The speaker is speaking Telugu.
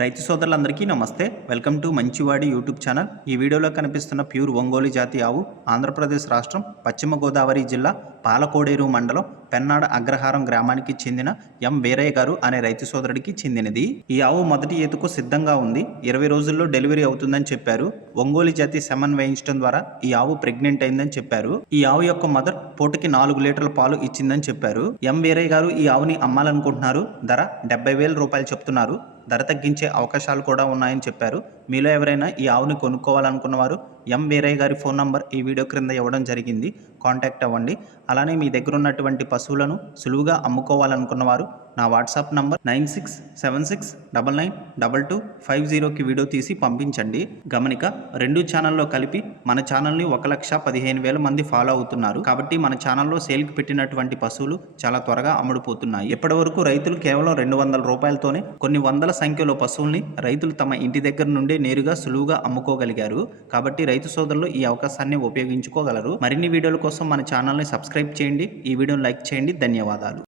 రైతు సోదరులందరికీ నమస్తే. వెల్కమ్ టు మంచివాడి యూట్యూబ్ ఛానల్. ఈ వీడియోలో కనిపిస్తున్న ప్యూర్ ఒంగోలు జాతి ఆవు ఆంధ్రప్రదేశ్ రాష్ట్రం పశ్చిమ గోదావరి జిల్లా పాలకోడేరు మండలం పెన్నాడ అగ్రహారం గ్రామానికి చెందిన ఎం వీరయ్య గారు అనే రైతు సోదరుడికి చెందినది. ఈ ఆవు మొదటి ఈతకు సిద్ధంగా ఉంది. 20 రోజుల్లో డెలివరీ అవుతుందని చెప్పారు. ఒంగోలు జాతి సెమన్ వేయించడం ద్వారా ఈ ఆవు ప్రెగ్నెంట్ అయిందని చెప్పారు. ఈ ఆవు యొక్క మదర్ పూటకి 4 లీటర్ల పాలు ఇచ్చిందని చెప్పారు. ఎం వీరయ్య గారు ఈ ఆవుని అమ్మాలనుకుంటున్నారు. ధర 70,000 రూపాయలు చెప్తున్నారు. ధర తగ్గించే అవకాశాలు కూడా ఉన్నాయని చెప్పారు. మీలో ఎవరైనా ఈ ఆవుని కొనుక్కోవాలనుకున్నవారు ఎం వీరయ్య గారి ఫోన్ నంబర్ ఈ వీడియో క్రింద ఇవ్వడం జరిగింది. కాంటాక్ట్ అవ్వండి. అలానే మీ దగ్గర ఉన్నటువంటి పశువులను సులువుగా అమ్ముకోవాలనుకున్నవారు నా వాట్సాప్ నంబర్ 9676992250కి వీడియో తీసి పంపించండి. గమనిక, 2 ఛానల్లో కలిపి మన ఛానల్ని 1,15,000 మంది ఫాలో అవుతున్నారు. కాబట్టి మన ఛానల్లో సేల్కి పెట్టినటువంటి పశువులు చాలా త్వరగా అమ్ముడుపోతున్నాయి. ఇప్పటి వరకు రైతులు కేవలం 200 రూపాయలతోనే కొన్ని వందల సంఖ్యలో పశువుల్ని రైతులు తమ ఇంటి దగ్గర నుండే నేరుగా సులువుగా అమ్ముకోగలిగారు. కాబట్టి రైతు సోదరులు ఈ అవకాశాన్ని ఉపయోగించుకోగలరు. మరిన్ని వీడియోల కోసం మన ఛానల్ని సబ్స్క్రైబ్ చేయండి. ఈ వీడియోని లైక్ చేయండి. ధన్యవాదాలు.